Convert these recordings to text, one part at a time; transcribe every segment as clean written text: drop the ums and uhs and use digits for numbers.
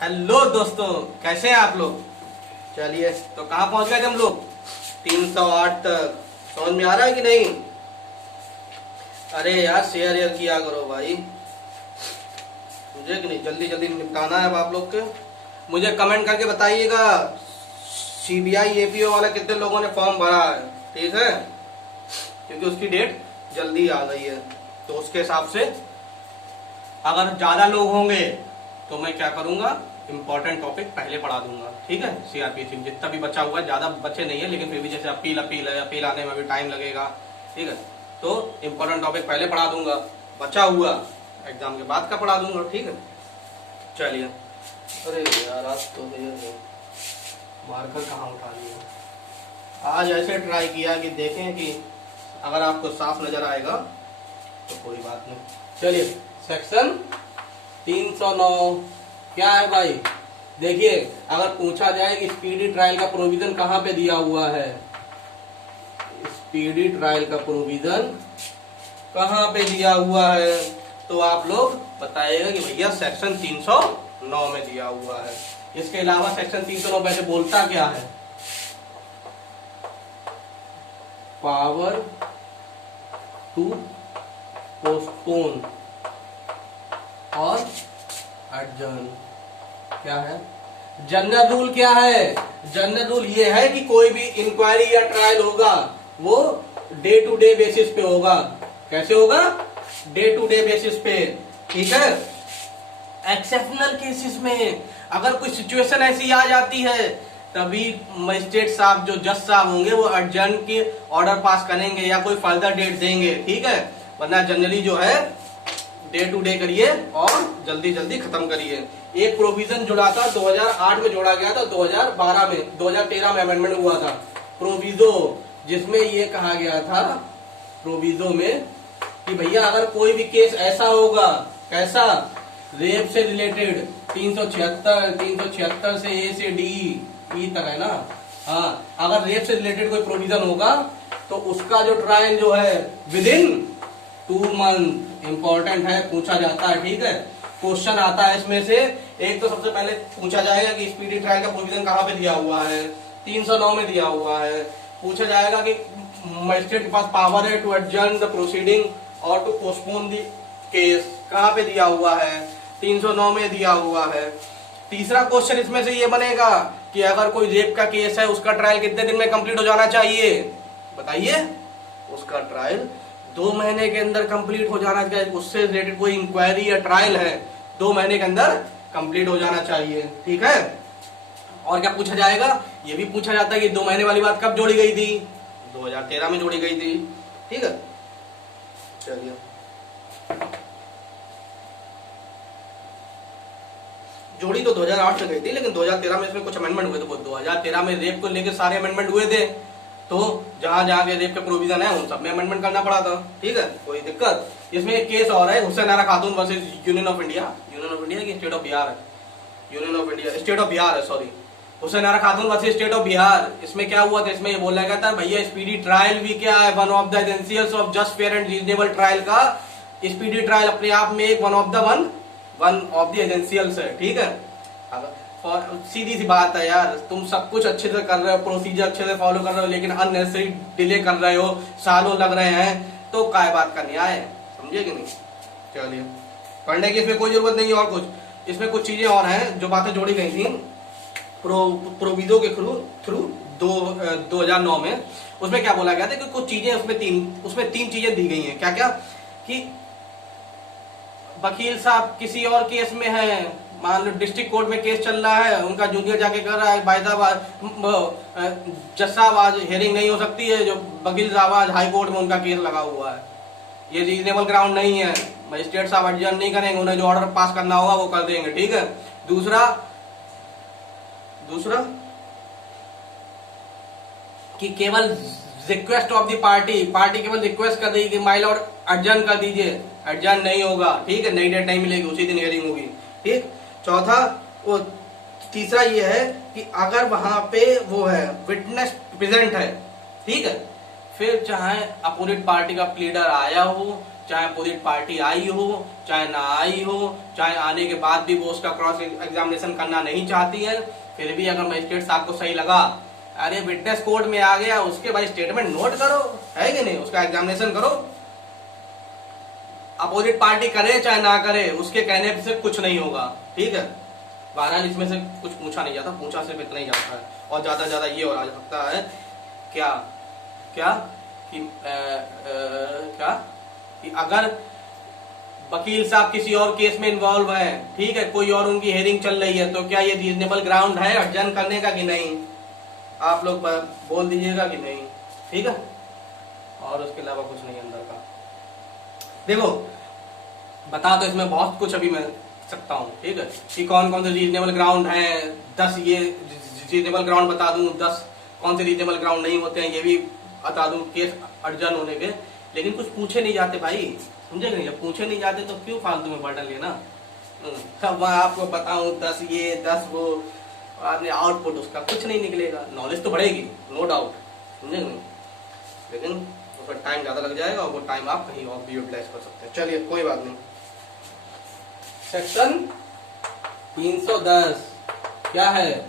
Hello दोस्तों, कैसे हैं आप लोग। चलिए, तो कहाँ पहुंच गए थे हम लोग। 308 तक। समझ में आ रहा है कि नहीं। अरे यार, शेयर किया करो भाई, मुझे कि नहीं जल्दी जल्दी निपटाना है अब आप लोग के। मुझे कमेंट करके बताइएगा सीबीआई एपीओ वाला कितने लोगों ने फॉर्म भरा है, ठीक है, क्योंकि उसकी डेट जल्दी आ गई है। तो उसके हिसाब से अगर ज्यादा लोग होंगे तो मैं क्या करूंगा, इंपॉर्टेंट टॉपिक पहले पढ़ा दूंगा, ठीक है। सीआरपीएफ जितना भी बचा हुआ है, ज्यादा बच्चे नहीं है, लेकिन फिर भी जैसे अपील है, अपील आने में भी टाइम लगेगा, ठीक है। तो इंपॉर्टेंट टॉपिक पहले पढ़ा दूंगा, बचा हुआ एग्जाम के बाद का पढ़ा दूंगा, ठीक है। चलिए, अरे यार आज तो मार्कर कहाँ उठा लिया। आज ऐसे ट्राई किया कि देखें कि अगर आपको साफ नजर आएगा तो कोई बात नहीं। चलिए, सेक्शन 309 क्या है भाई। देखिए, अगर पूछा जाए कि स्पीडी ट्रायल का प्रोविजन कहाँ पे दिया हुआ है, स्पीडी ट्रायल का प्रोविजन कहाँ पे दिया हुआ है, तो आप लोग बताइएगा कि भैया सेक्शन 309 में दिया हुआ है। इसके अलावा सेक्शन 309 वैसे बोलता क्या है, पावर टू पोस्टपोन और एडजर्न। क्या है जनरल रूल, क्या है जनरल रूल, ये है कि कोई भी इंक्वायरी या ट्रायल होगा वो डे टू डे बेसिस पे होगा। कैसे होगा, डे टू डे बेसिस पे, ठीक है। एक्सेप्शनल केसेस में अगर कोई सिचुएशन ऐसी आ जाती है तभी मजिस्ट्रेट साहब, जो जज साहब होंगे, वो अर्जेंट के ऑर्डर पास करेंगे या कोई फर्दर डेट देंगे, ठीक है। वरना जनरली जो है डे टू डे करिए और जल्दी जल्दी खत्म करिए। एक प्रोविजन जुड़ा था 2008 में, जोड़ा गया था 2012 में, 2013 में अमेंडमेंट हुआ था प्रोविजो, जिसमें ये कहा गया था प्रोविजो में कि भैया अगर कोई भी केस ऐसा होगा, कैसा, रेप से रिलेटेड 376 से ए से डी ई तक है ना, हाँ, अगर रेप से रिलेटेड कोई प्रोविजन होगा तो उसका जो ट्रायल जो है विद इन 2 मंथ, इंपॉर्टेंट है, पूछा जाता है, ठीक है। क्वेश्चन आता है इसमें से। एक तो सबसे पहले पूछा जाएगा कि स्पीडी ट्रायल का प्रोविजन कहाँ पे दिया हुआ है, 309 में दिया हुआ है। पूछा जाएगा कि मजिस्ट्रेट के पास पावर है टू एडजर्न द प्रोसीडिंग और टू पोस्टपोन द केस, कहाँ पे दिया हुआ है, 309 में दिया हुआ है। तीसरा क्वेश्चन इसमें से ये बनेगा कि अगर कोई रेप का केस है, उसका ट्रायल कितने दिन में कंप्लीट हो जाना चाहिए, बताइए। उसका ट्रायल 2 महीने के अंदर कंप्लीट हो जाना चाहिए। उससे रिलेटेड कोई इंक्वायरी या ट्रायल है 2 महीने के अंदर कंप्लीट हो जाना चाहिए, ठीक है। और क्या पूछा जाएगा, ये भी पूछा जाता है कि 2 महीने वाली बात कब जोड़ी गई थी, 2013 में जोड़ी गई थी, ठीक है। चलिए, जोड़ी तो 2008 में गई थी, लेकिन 2013 में इसमें कुछ अमेंडमेंट हुए थे। 2013 में रेप को लेकर सारे अमेंडमेंट हुए थे, तो जहां जहां के रेप के प्रोविजन है उन सब में अमेंडमेंट करना पड़ा था, ठीक है, कोई दिक्कत। इसमें एक केस और है, हुसैन आरा खातून versus union of India, union of India की स्टेट ऑफ बिहार है, union of India state of Bihar है, sorry, Hussain Ara Khatoon versus state of Bihar. इसमें क्या हुआ था, इसमें ये बोला गया था भैया स्पीडी ट्रायल भी क्या है, one of the essentials of just fair and reasonable trial का स्पीडी ट्रायल अपने आप में एक वन ऑफ द एसेंशियल्स है, ठीक है। और सीधी सी बात है यार, तुम सब कुछ अच्छे से कर रहे हो, प्रोसीजर अच्छे से फॉलो कर रहे हो, लेकिन अननेसेसरी डिले कर रहे हो, सालों लग रहे हैं, तो काय बात का न्याय है, समझे कि नहीं। चलिए, पढ़ने की इसमें कोई जरूरत नहीं है। और कुछ इसमें कुछ चीजें और हैं जो बातें जोड़ी गई थी प्रोविजो के थ्रू 2009 में। उसमें क्या बोला गया था कि कुछ चीजें उसमें तीन चीजें दी गई हैं। क्या क्या, कि वकील साहब किसी और केस में है, मान लो डिस्ट्रिक्ट कोर्ट में केस चल रहा है, उनका जूनियर जाके कर रहा है, भाई साहब जज साहब आज हियरिंग नहीं हो सकती है, जो वकील साहब आज हाई कोर्ट में उनका केस लगा हुआ है, ये रीजनेबल ग्राउंड नहीं है, मजिस्ट्रेट साहब एडजर्न नहीं करेंगे, उन्हें जो ऑर्डर पास करना होगा वो कर देंगे, ठीक है। दूसरा कि केवल रिक्वेस्ट ऑफ द पार्टी केवल रिक्वेस्ट कर देगी कि माय लॉर्ड एडजर्न कर दीजिए, एडजर्न नहीं होगा, ठीक है, नई डेट नहीं मिलेगी, उसी दिन हियरिंग होगी, ठीक। चौथा, वो तीसरा ये है कि अगर वहां पे वो है विटनेस प्रेजेंट है, ठीक है, फिर चाहे अपोजिट पार्टी का प्लीडर आया हो, चाहे अपोजिट पार्टी आई हो चाहे ना आई हो, चाहे आने के बाद भी वो उसका क्रॉस एग्जामिनेशन करना नहीं चाहती है, फिर भी अगर मजिस्ट्रेट साहब को सही लगा, अरे विटनेस कोर्ट में आ गया, उसके भाई स्टेटमेंट नोट करो, है कि नहीं, उसका एग्जामिनेशन करो। अपोजिट पार्टी करे चाहे ना करे, उसके कहने से कुछ नहीं होगा, ठीक है। बहरहाल इसमें से कुछ पूछा नहीं जाता, पूछा सिर्फ इतना ही जाता है, और ज्यादा ये और आ सकता है क्या क्या कि अगर वकील साहब किसी और केस में इन्वॉल्व है, ठीक है, कोई और उनकी हेयरिंग चल रही है, तो क्या ये रीजनेबल ग्राउंड है अडजर्न करने का कि नहीं, आप लोग बोल दीजिएगा कि नहीं, ठीक है। और उसके अलावा कुछ नहीं अंदर का। देखो बता तो इसमें बहुत कुछ अभी मैं सकता हूँ, ठीक है, कि कौन कौन से रीजनेबल ग्राउंड है, 10 ये रीजनेबल ग्राउंड बता दूं, 10 कौन से रीजनेबल ग्राउंड नहीं होते हैं ये भी बता दूं केस अडजर्न होने के। लेकिन कुछ पूछे नहीं जाते भाई, समझे नहीं, जब पूछे नहीं जाते तो क्यों फालतू में बर्डन लेना। अब मैं आपको बताऊं 10 ये 10 वो, आपने आउटपुट उसका कुछ नहीं निकलेगा। नॉलेज तो बढ़ेगी नो डाउट, समझे नहीं, लेकिन उसमें टाइम ज्यादा लग जाएगा और वो टाइम आप कहीं और भी यूटिलाइज कर सकते हैं। चलिए कोई बात नहीं। सेक्शन 310 क्या है,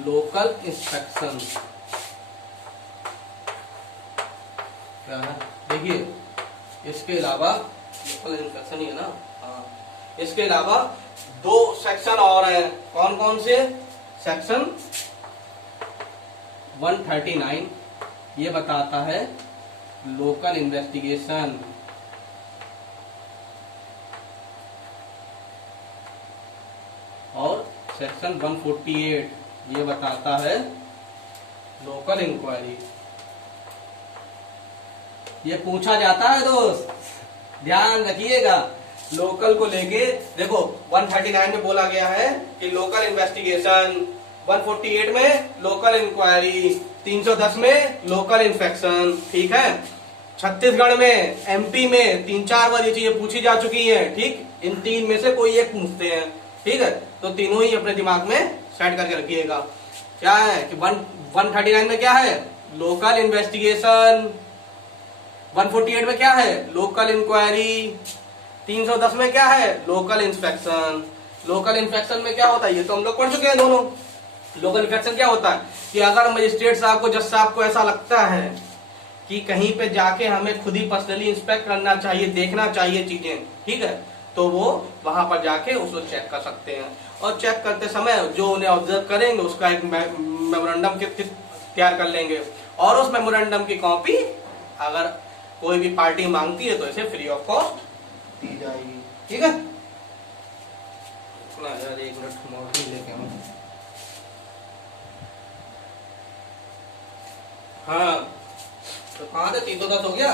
लोकल इंस्पेक्शन क्या है, देखिए इसके अलावा लोकल इंस्पेक्शन ही है ना, हाँ, इसके अलावा 2 सेक्शन और हैं, कौन कौन से, सेक्शन 139 ये बताता है लोकल इन्वेस्टिगेशन, और सेक्शन 148 ये बताता है लोकल इंक्वायरी। ये पूछा जाता है दोस्त, ध्यान रखिएगा, लोकल को लेके देखो 139 में बोला गया है कि लोकल इन्वेस्टिगेशन, 148 में लोकल इंक्वायरी, 310 में लोकल इंस्पेक्शन, ठीक है। छत्तीसगढ़ में, एमपी में 3-4 बार ये चीजें पूछी जा चुकी हैं, ठीक, इन 3 में से कोई एक पूछते हैं, ठीक है, तो तीनों ही अपने दिमाग में सेट करके रखिएगा। क्या है कि 139 में क्या है, लोकल इन्वेस्टिगेशन, 148 में क्या है, लोकल इंक्वायरी, 310 में क्या है, लोकल इंस्पेक्शन। लोकल इंस्पेक्शन में क्या होता है, ये तो हम लोग पढ़ चुके हैं दोनों। लोकल इंस्पेक्शन क्या होता है कि अगर मजिस्ट्रेट साहब को, जज साहब को ऐसा लगता है कि कहीं पे जाके हमें खुद ही पर्सनली इंस्पेक्ट करना चाहिए, देखना चाहिए चीजें, ठीक है, तो वो वहां पर जाके उसको चेक कर सकते हैं। और चेक करते समय जो उन्हें ऑब्जर्व करेंगे उसका एक मेमोरेंडम तैयार कर लेंगे, और उस मेमोरेंडम की कॉपी अगर कोई भी पार्टी मांगती है तो इसे फ्री ऑफ कॉस्ट दी जाएगी, ठीक है। यार 1 मिनट मोटी लेके आऊं, हाँ तो कहाँ थे, 310 हो गया,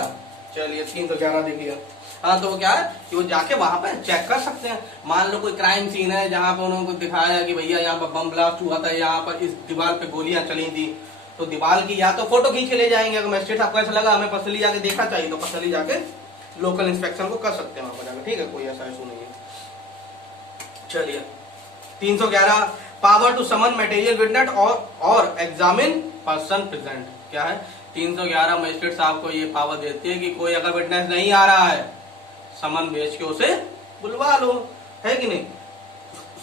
चलिए 311 देखिए। हाँ तो वो क्या है कि वो जाके वहां पे चेक कर सकते हैं। मान लो कोई क्राइम सीन है जहाँ पे उन्होंने दिखाया कि भैया यहाँ पर बम ब्लास्ट हुआ था, यहाँ पर इस दीवार पे गोलियां चली थी, तो दीवार की या तो फोटो खींच के ले जाएंगे, अगर मजिस्ट्रेट आपको ऐसा लगा हमें पर्सनली जाके देखना चाहिए तो पर्सनली जाके लोकल इंस्पेक्शन को कर सकते हैं वहां पर जाके, ठीक है, कोई ऐसा इशू नहीं है। चलिए 311 power to summon material witness और एग्जामिन पर्सन प्रेजेंट। क्या है, 311 मजिस्ट्रेट साहब को ये पावर देती है कि कोई अगर विटनेस नहीं आ रहा है, समन भेज के उसे बुलवा लो, है कि नहीं।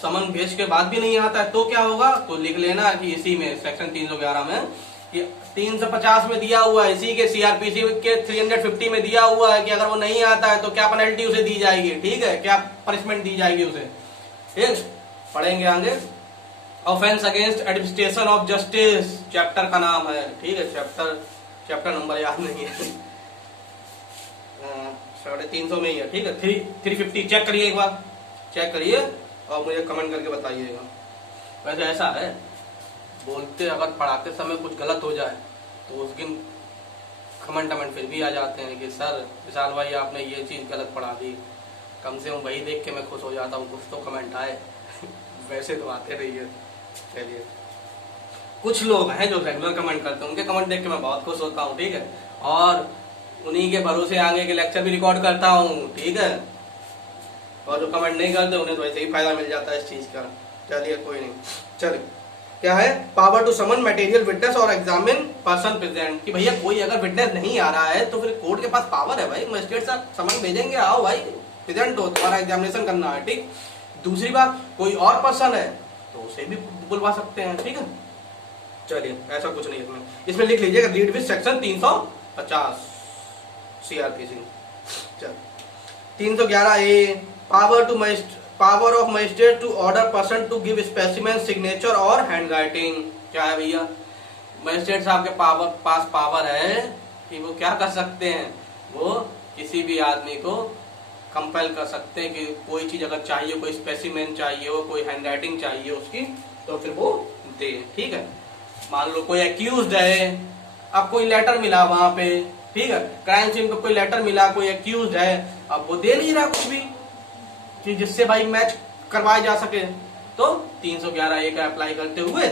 समन भेज के बाद भी नहीं आता है तो क्या होगा, तो लिख लेना कि इसी में सेक्शन 311 में कि 350 में दिया हुआ है, इसी के सीआरपीसी के 350 में दिया हुआ है कि अगर वो नहीं आता है तो क्या पेनल्टी उसे दी जाएगी, ठीक है, क्या पनिशमेंट दी जाएगी उसे, ठीक, पढ़ेंगे आगे। Offence against administration of justice chapter का नाम है, ठीक है, चैप्टर नंबर याद नहीं है, 350 में ही है, ठीक है। 350 चेक करिए, एक बार चेक करिए और मुझे कमेंट करके बताइएगा। वैसे ऐसा है, बोलते अगर पढ़ाते समय कुछ गलत हो जाए तो उस दिन कमेंट फिर भी आ जाते हैं कि सर विशाल भाई आपने ये चीज गलत पढ़ा दी, कम से कम वही देख के मैं खुश हो जाता हूँ, कुछ तो कमेंट आए वैसे तो आते रही है। चलिए, कुछ लोग हैं जो रेगुलर कमेंट करते हैं, उनके कमेंट देख के मैं बहुत खुश होता हूँ, ठीक है, और उन्हीं के भरोसे आगे के लेक्चर भी रिकॉर्ड करता हूँ, ठीक है, और जो कमेंट नहीं करते उन्हें तो वैसे ही फायदा मिल जाता है इस चीज का। चलिए कोई नहीं, चलिए क्या है, power to summon material witness और एग्जामिन पर्सन प्रेजेंट, कि भैया कोई अगर विटनेस नहीं आ रहा है तो फिर कोर्ट के पास पावर है भाई, मजिस्ट्रेट साहब समन भेजेंगे, आओ भाई प्रेजेंट हो, तुम्हारा एग्जामिनेशन करना है, ठीक। दूसरी बात, कोई और पर्सन है तो उसे भी बुलवा सकते हैं, ठीक है। चलिए ऐसा कुछ नहीं इसमें, इसमें लिख लीजिएगा रीड विद सेक्शन 350 सीआरपीसी। चल 311A, power of magistrate to order person to give specimen signature और हैंड राइटिंग। क्या है भैया, मजिस्ट्रेट साहब के पास पावर है कि वो क्या कर सकते हैं, वो किसी भी आदमी को कंपेल कर सकते हैं कि कोई चीज अगर चाहिए, कोई स्पेसिमेन चाहिए हो, कोई हैंड राइटिंग चाहिए उसकी, तो फिर वो दे, ठीक है। मान लो कोई एक्यूज्ड है, अब कोई लेटर मिला वहां पे, ठीक है, क्राइम सीन पे कोई लेटर मिला, कोई एक्यूज्ड है, अब वो दे नहीं रहा कुछ भी कि जिससे भाई मैच करवाया जा सके, तो 311A का अप्लाई करते हुए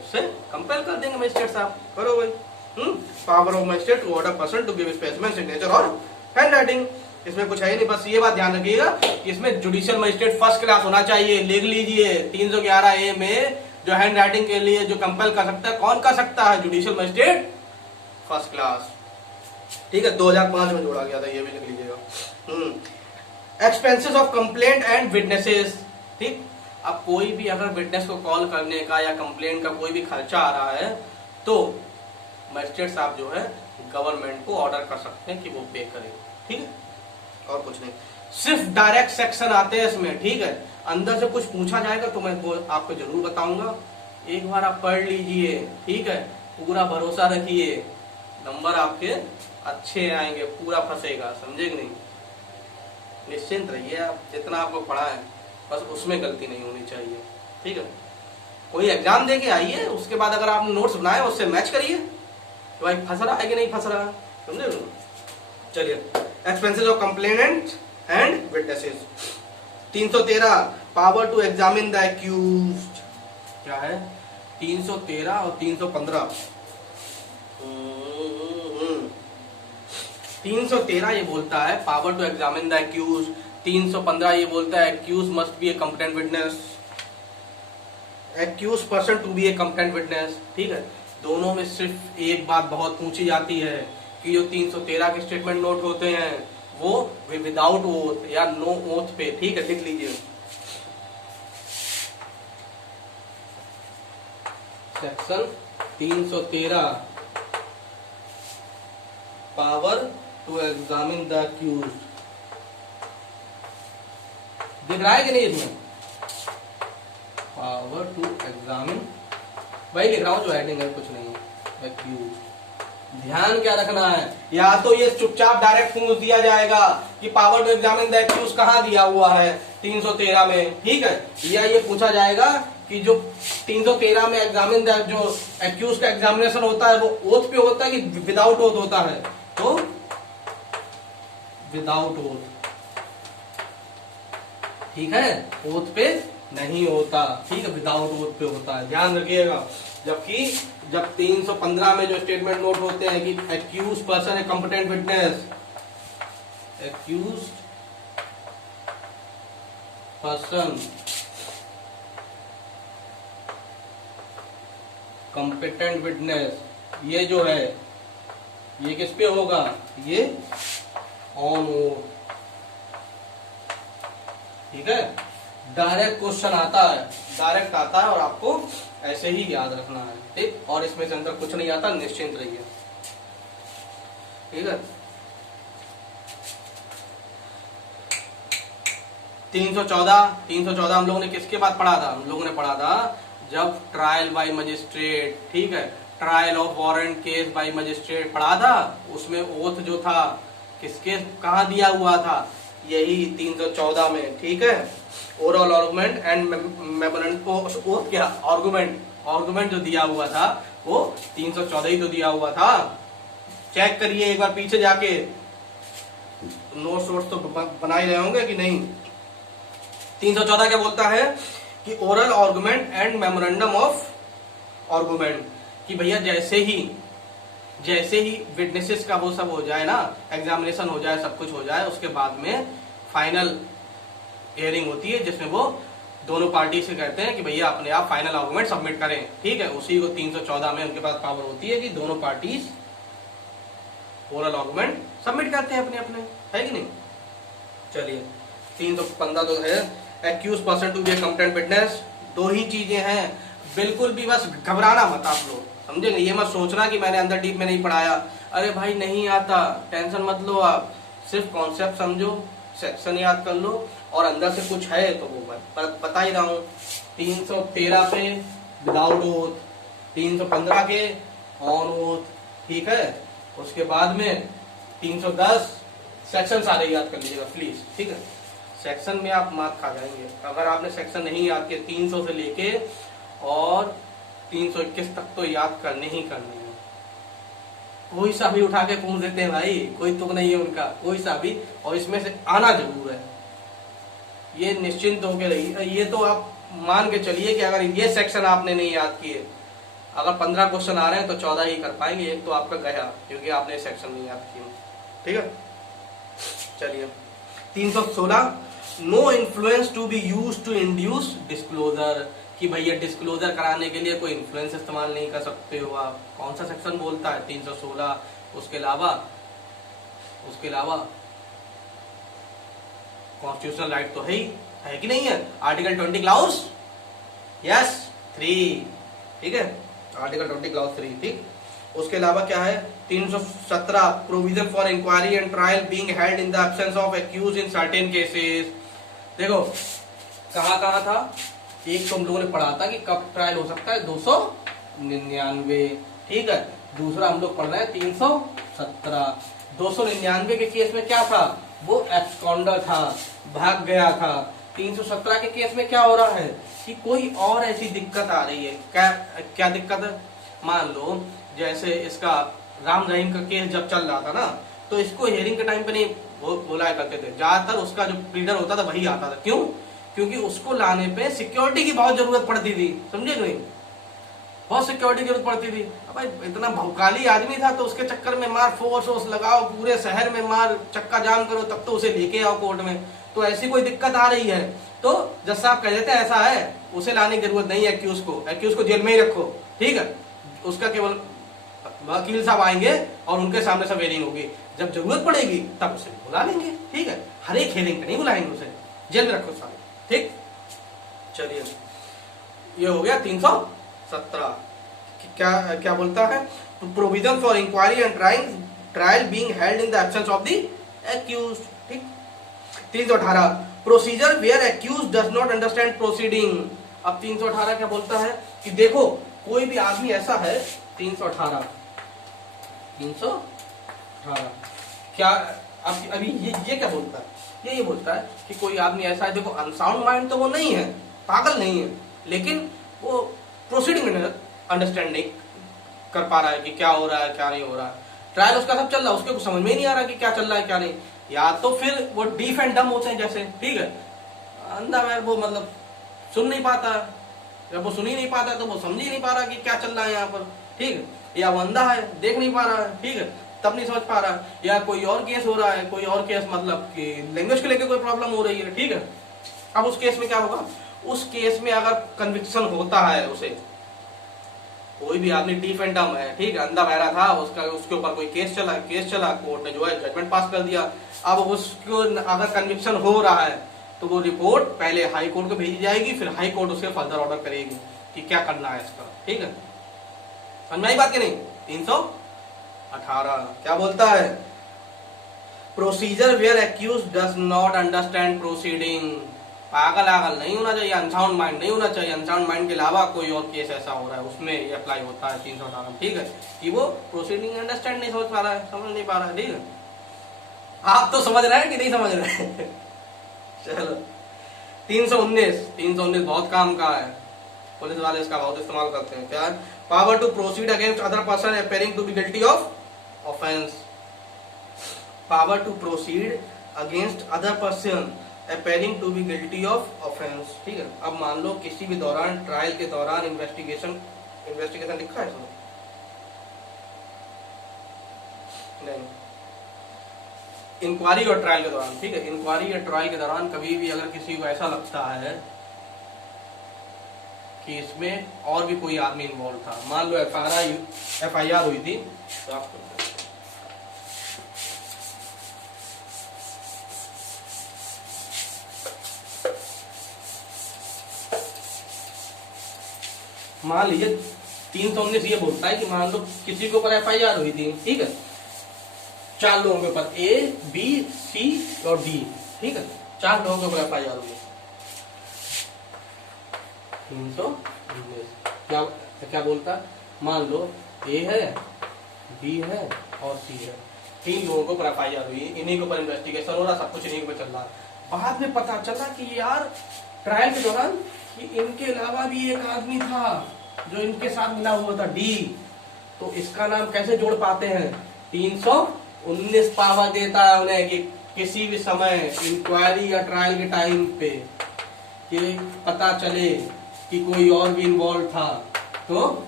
उससे कंपेल कर देंगे मजिस्ट्रेट साहब, करो भाई। Power of magistrate to order person to give specimen signature और हैंड राइटिंग। इसमें कुछ है ही नहीं, बस ये बात ध्यान रखिएगा कि इसमें जुडिशियल मजिस्ट्रेट फर्स्ट क्लास होना चाहिए, लिख लीजिए 311A में जो हैंड राइटिंग के लिए जो कंपेल कर सकता है, कौन कर सकता है, जुडिशियल मजिस्ट्रेट फर्स्ट क्लास, ठीक है। 2005 में जोड़ा गया था, ये भी लिख लीजिएगा। Expenses of complaint and witnesses, ठीक। अब कोई भी अगर विटनेस को कॉल करने का या कंप्लेंट का कोई भी खर्चा आ रहा है तो मजिस्ट्रेट साहब जो है गवर्नमेंट को ऑर्डर कर सकते हैं कि वो पे करे, ठीक है, और कुछ नहीं। सिर्फ डायरेक्ट सेक्शन आते हैं इसमें, ठीक है। अंदर से कुछ पूछा जाएगा तो मैं आपको जरूर बताऊंगा, एक बार आप पढ़ लीजिए, ठीक है, पूरा भरोसा रखिए, नंबर आपके अच्छे आएंगे, पूरा फंसेगा, समझे कि नहीं। निश्चिंत रहिए, आप जितना आपको पढ़ा है बस उसमें गलती नहीं होनी चाहिए, ठीक है। कोई एग्जाम दे के आइए, उसके बाद अगर आपने नोट्स बनाए उससे मैच करिए तो भाई फंस रहा है कि नहीं फंस रहा है, समझे। चलिए, expenses of complainant and witnesses. 313, power to examine the accused. क्या है, 313 और 315। 313 ये बोलता है power to examine the accused, 315 ये बोलता है accused must be a competent witness, accused person to be a competent witness, ठीक है। दोनों में सिर्फ एक बात बहुत पूछी जाती है कि जो 313 के स्टेटमेंट नोट होते हैं वो विदाउट ओथ या नो ओथ पे, ठीक है, लिख लीजिए। Section 313, power to examine the accused, दिख रहा है कि नहीं इसमें, पावर टू एग्जामिन, वही लिख रहा हूं जो हेडिंग है, कुछ नहीं, एक्यूज। ध्यान क्या रखना है, या तो ये चुपचाप डायरेक्ट पूछ दिया जाएगा कि power to examine the accused कहां दिया हुआ है 313 में, ठीक है, या ये पूछा जाएगा कि जो 313 में एग्जामिन द जो एक्यूज का एग्जामिनेशन होता है वो ओथ पे होता है कि विदाउट ओथ होता है, तो विदाउट ओथ, ठीक है, ओथ पे नहीं होता, ठीक है, विदाउट ओथ पे होता है, ध्यान रखिएगा। जबकि जब 315 में जो स्टेटमेंट नोट होते हैं कि एक्यूज पर्सन है competent witness, accused person competent witness, ये जो है ये किस पे होगा, ये ऑन ओथ, ठीक है। डायरेक्ट क्वेश्चन आता है, डायरेक्ट आता है और आपको ऐसे ही याद रखना है, ठीक, और इसमें से अंदर कुछ नहीं आता, निश्चिंत रहिए, ठीक है। 314 हम लोगों ने किसके बाद पढ़ा था, हम लोगों ने पढ़ा था जब ट्रायल बाय मजिस्ट्रेट, ठीक है, trial of warrant case by magistrate पढ़ा था, उसमें ओथ जो था किसके कहा दिया हुआ था, यही 314 में, ठीक है। ओरल आर्गुमेंट एंड मेमोरेंडम को क्या आर्गुमेंट जो दिया हुआ था वो 314 ही तो दिया हुआ था, चेक करिए एक बार पीछे जाके, नोट्स तो बना ही रहे होंगे कि नहीं। 314 क्या बोलता है कि oral argument and memorandum of argument, कि भैया जैसे ही विटनेसेस का वो सब हो जाए ना, एग्जामिनेशन हो जाए, सब कुछ हो जाए, उसके बाद में फाइनल हियरिंग होती है जिसमें वो दोनों पार्टी से कहते हैं कि भैया अपने आप फाइनल आर्गुमेंट सबमिट करें, ठीक है। उसी को 314 में उनके पास पावर होती है कि दोनों पार्टीज ओरल आर्गुमेंट सबमिट करते हैं अपने अपने, है कि नहीं। चलिए 315 तो है accused person to be a competent witness. दो ही चीजें हैं, बिल्कुल भी बस घबराना मत आप लोग, समझे। ये मत सोचना कि मैंने अंदर डीप में नहीं पढ़ाया, अरे भाई नहीं आता, टेंशन मत लो आप, सिर्फ कॉन्सेप्ट समझो, सेक्शन याद कर लो, और अंदर से कुछ है तो वो मैं बता ही रहा हूँ। 313 पे विदाउट ओथ, 315 के ऑन ओथ, ठीक है। उसके बाद में 310 सेक्शन सारे याद कर लीजिएगा प्लीज, ठीक है। सेक्शन में आप मार्क खा जाएंगे अगर आपने सेक्शन नहीं याद किए। 300 से लेके और 321 तक तो याद करने ही करने हैं। कोई सा भी उठा के पूछ देते हैं भाई, कोई तुक नहीं है उनका, कोई सा भी, और इसमें से आना जरूर है, ये निश्चिंत होके रहिए। ये तो आप मान के चलिए कि अगर ये सेक्शन आपने नहीं याद किए, अगर 15 क्वेश्चन आ रहे हैं तो 14 ही कर पाएंगे, एक तो आपका गया क्योंकि आपने सेक्शन नहीं याद किया, ठीक है। चलिए 316 no influence to be use to induce disclosure, कि भैया डिस्क्लोजर कराने के लिए कोई इन्फ्लुएंस इस्तेमाल नहीं कर सकते हो आप। कौन सा सेक्शन बोलता है? 316। उसके अलावा कॉन्स्टिट्यूशनल राइट तो है कि नहीं है? आर्टिकल 20 क्लाउज यस 3, ठीक है, आर्टिकल 20 क्लाउज 3, ठीक। उसके अलावा क्या है? 317 provision for inquiry and trial being held in the absence of accused in certain cases. देखो कहाँ था, एक तो हम लोगों ने पढ़ा था कि कब ट्रायल हो सकता है, 299, ठीक है। दूसरा हम लोग पढ़ रहे हैं 317। 299 के केस में क्या था? वो एब्सकॉन्डर था, भाग गया था। 317 के केस में क्या हो रहा है कि कोई और ऐसी दिक्कत आ रही है। क्या दिक्कत है? मान लो जैसे इसका राम रहीम का केस जब चल रहा था ना, तो इसको हियरिंग के टाइम पे नहीं बुलाया करते थे, ज्यादातर उसका जो प्लीडर होता था वही आता था। क्यों? क्योंकि उसको लाने पे सिक्योरिटी की बहुत जरूरत पड़ती थी, समझे नहीं, बहुत सिक्योरिटी की जरूरत पड़ती थी। भाई इतना भौकाली आदमी था तो उसके चक्कर में मार फोर्स लगाओ, पूरे शहर में मार चक्का जाम करो, तब तो उसे लेके आओ कोर्ट में। तो ऐसी कोई दिक्कत आ रही है तो जज साहब कह देते हैं ऐसा है, उसे लाने की जरूरत नहीं है, एक्यूज को जेल में ही रखो, ठीक है। उसका केवल वकील साहब आएंगे और उनके सामने सब हेयरिंग होगी, जब जरूरत पड़ेगी तब उसे बुला लेंगे, ठीक है। हर एक हेयरिंग पे नहीं बुलाएंगे उसे, जेल में रखो सारे, ठीक। चलिए ये हो गया 317। क्या बोलता है? Provision for inquiry and trial being held in the absence of the accused, ठीक। 318 procedure where accused does not understand proceeding. अब 318 क्या बोलता है कि देखो कोई भी आदमी ऐसा है, 318 क्या अभी ये क्या बोलता है? ये बोलता है कि कोई आदमी ऐसा है, देखो अनसाउंड माइंड तो वो नहीं है, पागल नहीं है, लेकिन वो प्रोसीडिंग अंडरस्टैंड नहीं कर पा रहा है कि क्या हो रहा है क्या नहीं हो रहा है। ट्रायल उसका सब चल रहा है, उसके कुछ समझ में ही नहीं आ रहा कि क्या चल रहा है क्या नहीं। या तो फिर वो डीफ एंड डम होते हैं जैसे, ठीक है, अंधा है वो, मतलब सुन नहीं पाता, जब वो सुन ही नहीं पाता तो वो समझ ही नहीं पा रहा कि क्या चल रहा है यहाँ पर, ठीक है। या वो अंधा है, देख नहीं पा रहा है, ठीक है, तब नहीं समझ पा रहा है। या कोई और केस हो रहा है, कोई और केस मतलब कि लैंग्वेज को लेकर कोई प्रॉब्लम हो रही है, ठीक है। अब उस केस में क्या होगा? उस केस में अगर कन्विक्शन होता है, उसे कोई भी आदमी डीफ एंड डम है, ठीक है, अंधा बहरा था, उसके ऊपर कोई केस चला, कोर्ट ने जो है जजमेंट पास कर दिया। अब उसको अगर कन्विक्शन हो रहा है तो वो रिपोर्ट पहले हाई कोर्ट को भेजी जाएगी, फिर हाई कोर्ट उसके फर्दर ऑर्डर करेगी कि क्या करना है इसका, ठीक है। समझ में आई बात कि नहीं? 318 क्या बोलता है? Procedure where accused does not understand proceeding. पागल आगल नहीं होना चाहिए, अनसाउंड माइंड नहीं होना चाहिए। अनसाउंड माइंड के अलावा कोई और केस ऐसा हो रहा है उसमें ये अप्लाई होता है 318, ठीक है, कि वो प्रोसीडिंग अंडरस्टैंड नहीं समझ पा रहा है, समझ नहीं पा रहा है, ठीक है। आप तो समझ रहे हैं कि नहीं समझ रहे हैं? चलो 319 बहुत काम का है, पुलिस वाले इसका बहुत इस्तेमाल करते हैं। क्या है? Power to proceed against other person appearing to be guilty of offence. Power to proceed against other person appearing to be guilty of offence, ठीक है। अब मान लो किसी भी दौरान, ट्रायल के दौरान इन्वेस्टिगेशन लिखा है इसमें? नहीं, इंक्वायरी और ट्रायल के दौरान, ठीक है, इंक्वायरी या ट्रायल के दौरान कभी भी अगर किसी को ऐसा लगता है कि इसमें और भी कोई आदमी इन्वॉल्व था। मान लो FIR हुई थी, मान लीजिए 319 ये बोलता है कि मान लो किसी के ऊपर FIR हुई थी, ठीक है, 4 लोगों के ऊपर A, B, C और D, ठीक है, 4 लोगों के ऊपर FIR हुई। 319 क्या बोलता है, मान लो A है, B है और C है, 3 लोगों के ऊपर FIR हुई, इन्हीं के ऊपर इन्वेस्टिगेशन हो रहा, सब कुछ इन्हीं के ऊपर चल रहा। बाद में पता चला कि यार ट्रायल के दौरान कि इनके अलावा भी एक आदमी था जो इनके साथ मिला हुआ था, D। तो इसका नाम कैसे जोड़ पाते हैं, 319 पावर देता है उन्हें कि किसी भी समय इंक्वायरी या ट्रायल के टाइम पे कि पता चले कि कोई और भी इन्वॉल्व था तो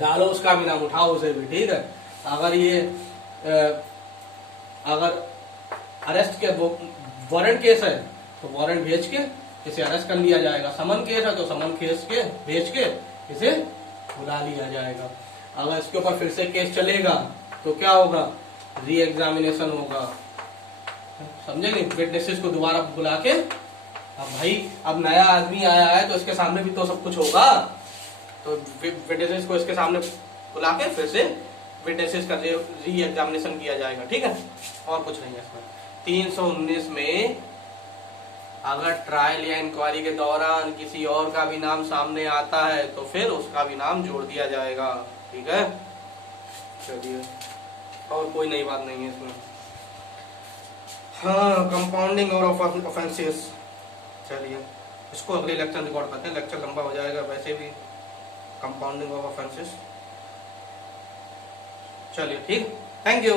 डालो उसका भी नाम, उठाओ उसे भी, ठीक है। अगर ये अगर अरेस्ट के वारंट केस है तो वारंट भेज के इसे अरेस्ट कर लिया जाएगा, समन केस है तो समन केस के भेज के इसे बुला लिया जाएगा। अगर इसके ऊपर फिर से केस चलेगा तो क्या होगा, री एग्जामिनेशन होगा, समझेंगे, विटनेसेस को दोबारा बुला के। अब भाई अब नया आदमी आया है तो इसके सामने भी तो सब कुछ होगा, तो विटनेसेस को इसके सामने बुला के फिर से विटनेसेस का री एग्जामिनेशन किया जाएगा, ठीक है, और कुछ नहीं है इसमें। 319 में अगर ट्रायल या इंक्वायरी के दौरान किसी और का भी नाम सामने आता है तो फिर उसका भी नाम जोड़ दिया जाएगा, ठीक है। चलिए, और कोई नई बात नहीं है इसमें। हाँ, कंपाउंडिंग और ऑफेंसेस, चलिए इसको अगले लेक्चर रिकॉर्ड करते हैं, लेक्चर लंबा हो जाएगा वैसे भी, कंपाउंडिंग ऑफ ऑफेंसेस। चलिए ठीक, थैंक यू।